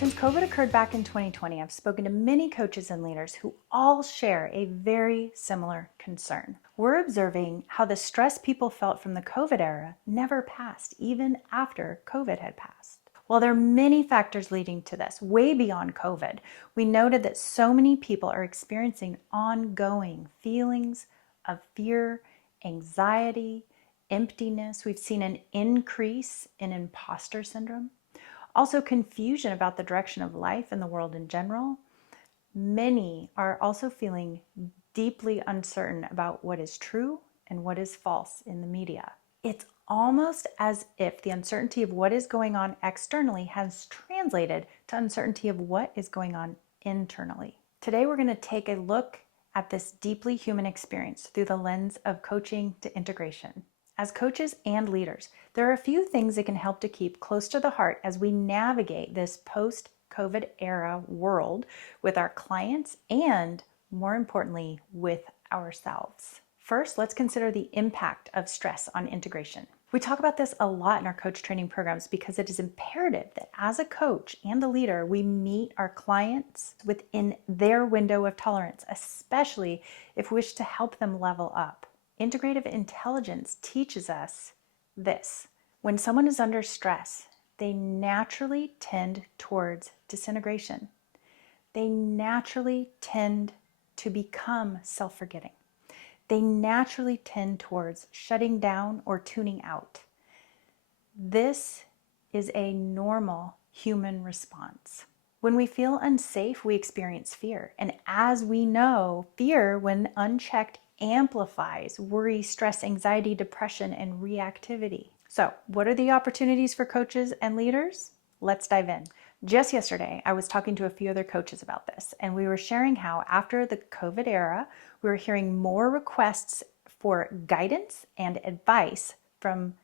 Since COVID occurred back in 2020, I've spoken to many coaches and leaders who all share a very similar concern. We're observing how the stress people felt from the COVID era never passed, even after COVID had passed. While there are many factors leading to this, way beyond COVID, we noted that so many people are experiencing ongoing feelings of fear, anxiety, emptiness. We've seen an increase in imposter syndrome. Also, confusion about the direction of life and the world in general. Many are also feeling deeply uncertain about what is true and what is false in the media. It's almost as if the uncertainty of what is going on externally has translated to uncertainty of what is going on internally. Today, we're going to take a look at this deeply human experience through the lens of coaching to integration. As coaches and leaders, there are a few things that can help to keep close to the heart as we navigate this post-COVID era world with our clients and, more importantly, with ourselves. First, let's consider the impact of stress on integration. We talk about this a lot in our coach training programs because it is imperative that as a coach and a leader, we meet our clients within their window of tolerance, especially if we wish to help them level up. Integrative intelligence teaches us this. When someone is under stress, they naturally tend towards disintegration. They naturally tend to become self-forgetting. They naturally tend towards shutting down or tuning out. This is a normal human response. When we feel unsafe, we experience fear. And as we know, fear, when unchecked, amplifies worry, stress, anxiety, depression, and reactivity. So, what are the opportunities for coaches and leaders? Let's dive in. Just yesterday, I was talking to a few other coaches about this, and we were sharing how after the COVID era, we were hearing more requests for guidance and advice from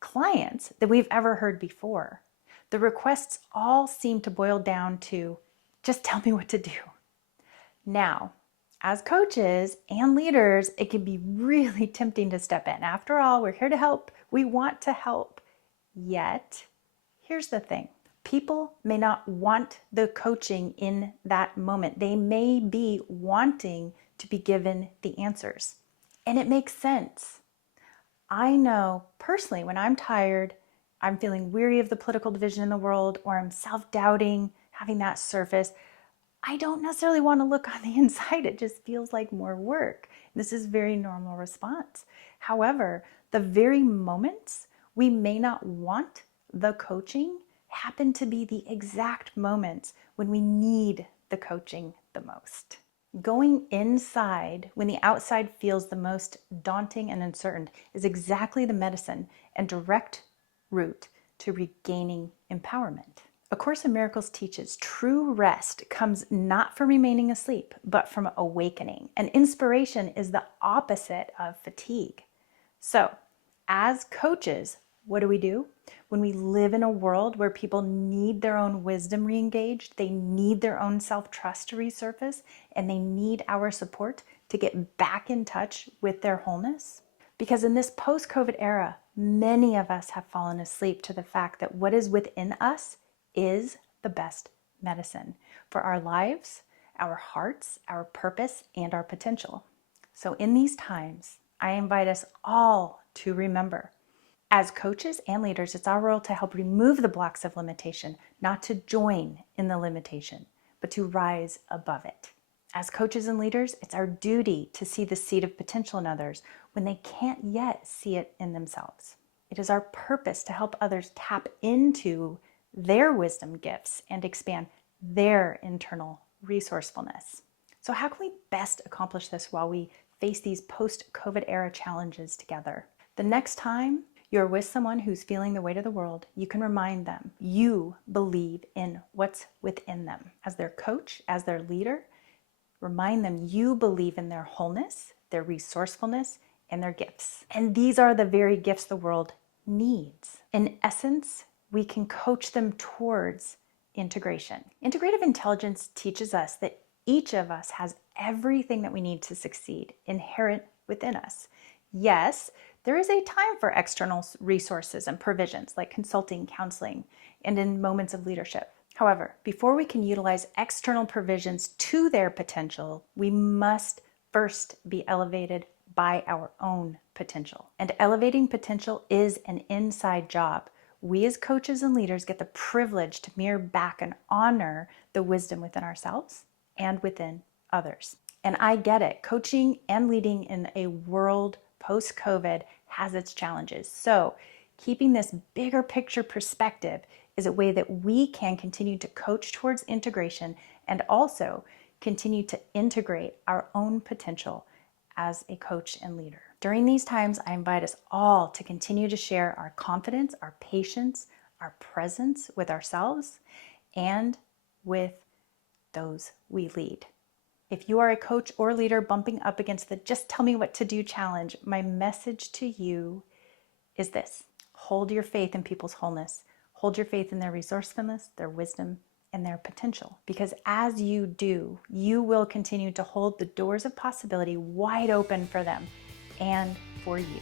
clients than we've ever heard before. The requests all seem to boil down to, just tell me what to do. Now, as coaches and leaders, it can be really tempting to step in. After all, we're here to help. We want to help. Yet, here's the thing. People may not want the coaching in that moment. They may be wanting to be given the answers. And it makes sense. I know personally when I'm tired, I'm feeling weary of the political division in the world, or I'm self-doubting, having that surface, I don't necessarily want to look on the inside. It just feels like more work. This is a very normal response. However, the very moments we may not want the coaching happen to be the exact moments when we need the coaching the most. Going inside when the outside feels the most daunting and uncertain is exactly the medicine and direct route to regaining empowerment. A Course in Miracles teaches true rest comes not from remaining asleep, but from awakening. And inspiration is the opposite of fatigue. So, as coaches, what do? When we live in a world where people need their own wisdom re-engaged, they need their own self-trust to resurface, and they need our support to get back in touch with their wholeness. Because in this post-COVID era, many of us have fallen asleep to the fact that what is within us is the best medicine for our lives, our hearts, our purpose, and our potential. So in these times, I invite us all to remember, as coaches and leaders, it's our role to help remove the blocks of limitation, not to join in the limitation, but to rise above it. As coaches and leaders, it's our duty to see the seed of potential in others when they can't yet see it in themselves. It is our purpose to help others tap into their wisdom gifts and expand their internal resourcefulness. So how can we best accomplish this while we face these post-COVID era challenges together? The next time you're with someone who's feeling the weight of the world, you can remind them you believe in what's within them. As their coach, as their leader, remind them you believe in their wholeness, their resourcefulness, and their gifts. And these are the very gifts the world needs. In essence, we can coach them towards integration. Integrative intelligence teaches us that each of us has everything that we need to succeed inherent within us. Yes, there is a time for external resources and provisions like consulting, counseling, and in moments of leadership. However, before we can utilize external provisions to their potential, we must first be elevated by our own potential. And elevating potential is an inside job. We as coaches and leaders get the privilege to mirror back and honor the wisdom within ourselves and within others. And I get it. Coaching and leading in a world post-COVID has its challenges. So keeping this bigger picture perspective is a way that we can continue to coach towards integration and also continue to integrate our own potential as a coach and leader. During these times, I invite us all to continue to share our confidence, our patience, our presence with ourselves and with those we lead. If you are a coach or leader bumping up against the just tell me what to do challenge, my message to you is this: hold your faith in people's wholeness, hold your faith in their resourcefulness, their wisdom, and their potential. Because as you do, you will continue to hold the doors of possibility wide open for them and for you.